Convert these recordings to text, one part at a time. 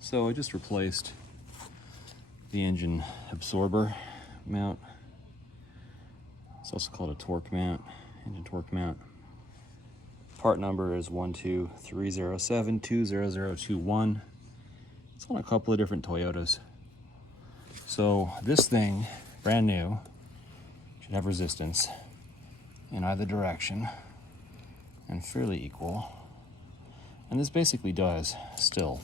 So I just replaced the engine absorber mount. It's also called a torque mount, engine torque mount. Part number is 12307200021. It's on a couple of different Toyotas. So this thing, brand new, should have resistance in either direction and fairly equal. And this basically does still.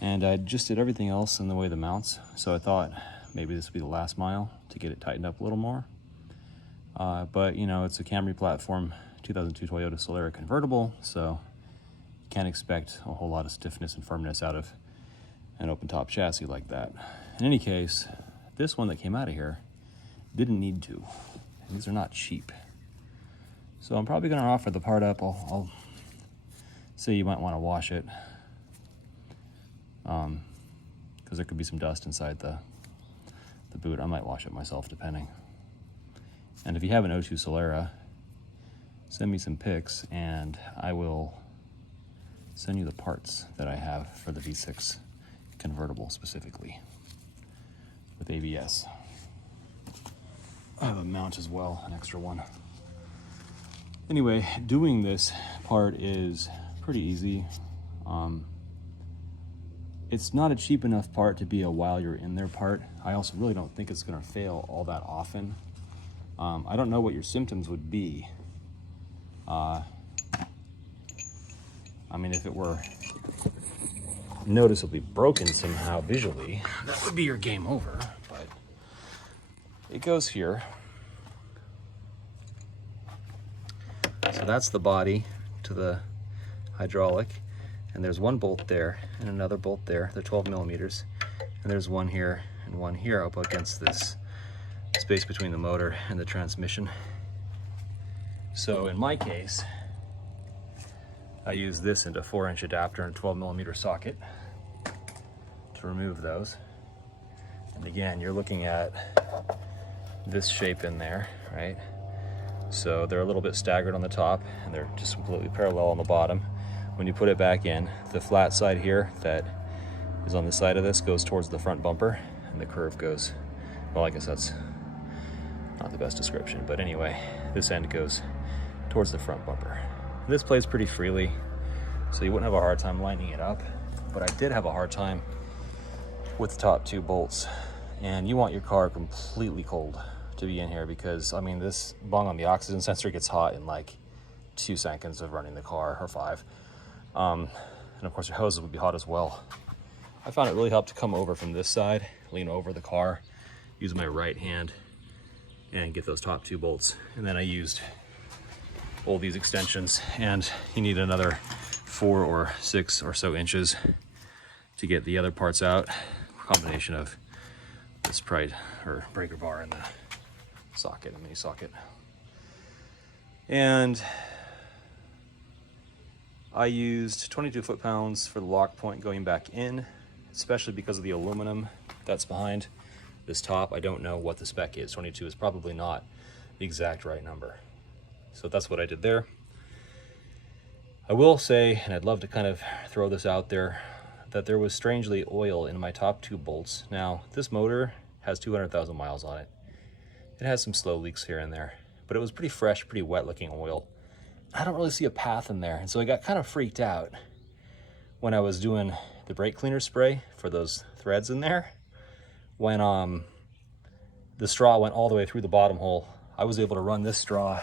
And I just did everything else in the way of the mounts, so I thought maybe this would be the last mile to get it tightened up a little more. But you know, it's a Camry platform, 2002 Toyota Solara convertible, so you can't expect a whole lot of stiffness and firmness out of an open top chassis like that. In any case, this one that came out of here didn't need to. And these are not cheap. So I'm probably gonna offer the part up. I'll say you might wanna wash it, because there could be some dust inside the boot. I might wash it myself, depending. And if you have an 02 Solara, send me some pics and I will send you the parts that I have for the V6 convertible specifically with ABS. I have a mount as well, an extra one. Anyway, doing this part is pretty easy. It's not a cheap enough part to be a while you're in there part. I also really don't think it's gonna fail all that often. I don't know what your symptoms would be. I mean, if it were noticeably broken somehow visually, that would be your game over, but it goes here. So that's the body to the hydraulic. And there's one bolt there and another bolt there. They're 12 millimeters. And there's one here and one here up against this space between the motor and the transmission. So in my case, I use this into a 4-inch adapter and a 12 millimeter socket to remove those. And again, you're looking at this shape in there, right? So they're a little bit staggered on the top and they're just completely parallel on the bottom. When you put it back in, the flat side here that is on the side of this goes towards the front bumper, and the curve goes, well, I guess that's not the best description, but anyway, this end goes towards the front bumper. This plays pretty freely, so you wouldn't have a hard time lining it up, but I did have a hard time with the top two bolts. And you want your car completely cold to be in here, because I mean, this bung on the oxygen sensor gets hot in like 2 seconds of running the car, or 5. And of course your hoses would be hot as well. I found it really helped to come over from this side, lean over the car, use my right hand and get those top two bolts. And then I used all these extensions, and you need another 4 or 6 or so inches to get the other parts out. A combination of this breaker bar and the socket, a mini socket. And I used 22 foot-pounds for the lock point going back in, especially because of the aluminum that's behind this top. I don't know what the spec is. 22 is probably not the exact right number. So that's what I did there. I will say, and I'd love to kind of throw this out there, that there was strangely oil in my top two bolts. Now, this motor has 200,000 miles on it. It has some slow leaks here and there, but it was pretty fresh, pretty wet looking oil. I don't really see a path in there, and so I got kind of freaked out when I was doing the brake cleaner spray for those threads in there. When the straw went all the way through the bottom hole, I was able to run this straw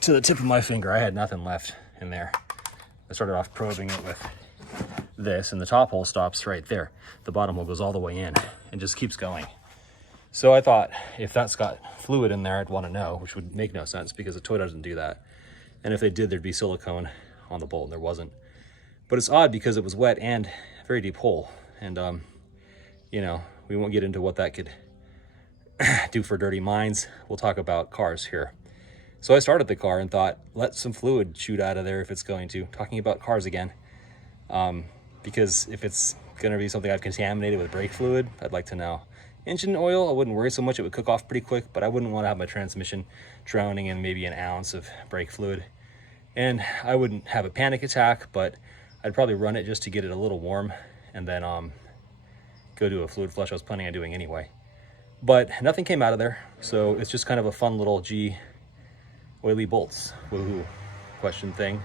to the tip of my finger. I had nothing left in there. I started off probing it with this, and the top hole stops right there. The bottom hole goes all the way in and just keeps going. So I thought, if that's got fluid in there, I'd want to know, which would make no sense because the Toyota doesn't do that. And if they did, there'd be silicone on the bolt, and there wasn't. But it's odd because it was wet and a very deep hole. And, you know, we won't get into what that could do for dirty minds. We'll talk about cars here. So I started the car and thought, let some fluid shoot out of there if it's going to. Talking about cars again. Because if it's going to be something I've contaminated with brake fluid, I'd like to know. Engine oil, I wouldn't worry so much. It would cook off pretty quick, but I wouldn't want to have my transmission drowning in maybe an ounce of brake fluid. And I wouldn't have a panic attack, but I'd probably run it just to get it a little warm and then go do a fluid flush I was planning on doing anyway. But nothing came out of there, so it's just kind of a fun little G oily bolts woohoo question thing.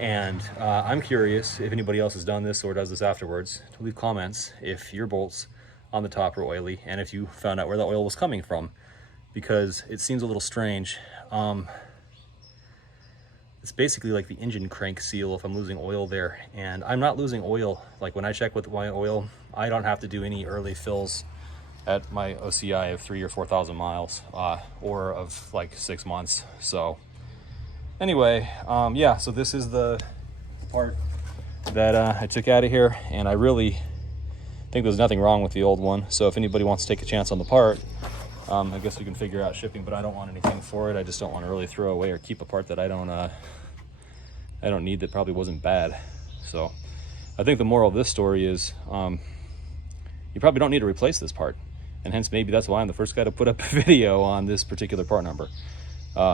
And I'm curious if anybody else has done this or does this afterwards, to leave comments if your bolts on the top are oily and if you found out where the oil was coming from, because it seems a little strange. It's basically like the engine crank seal if I'm losing oil there, and I'm not losing oil. Like when I check with my oil, I don't have to do any early fills at my OCI of 3,000 or 4,000 miles or of like 6 months. So anyway, yeah, so this is the part that I took out of here, and I really think there's nothing wrong with the old one. So if anybody wants to take a chance on the part, I guess we can figure out shipping, but I don't want anything for it. I just don't want to really throw away or keep a part that I don't need, that probably wasn't bad. So I think the moral of this story is you probably don't need to replace this part, and hence maybe that's why I'm the first guy to put up a video on this particular part number.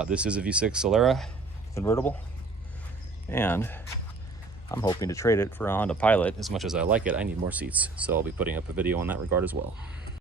This is a V6 Solara convertible, and I'm hoping to trade it for a Honda Pilot. As much as I like it, I need more seats, so I'll be putting up a video in that regard as well.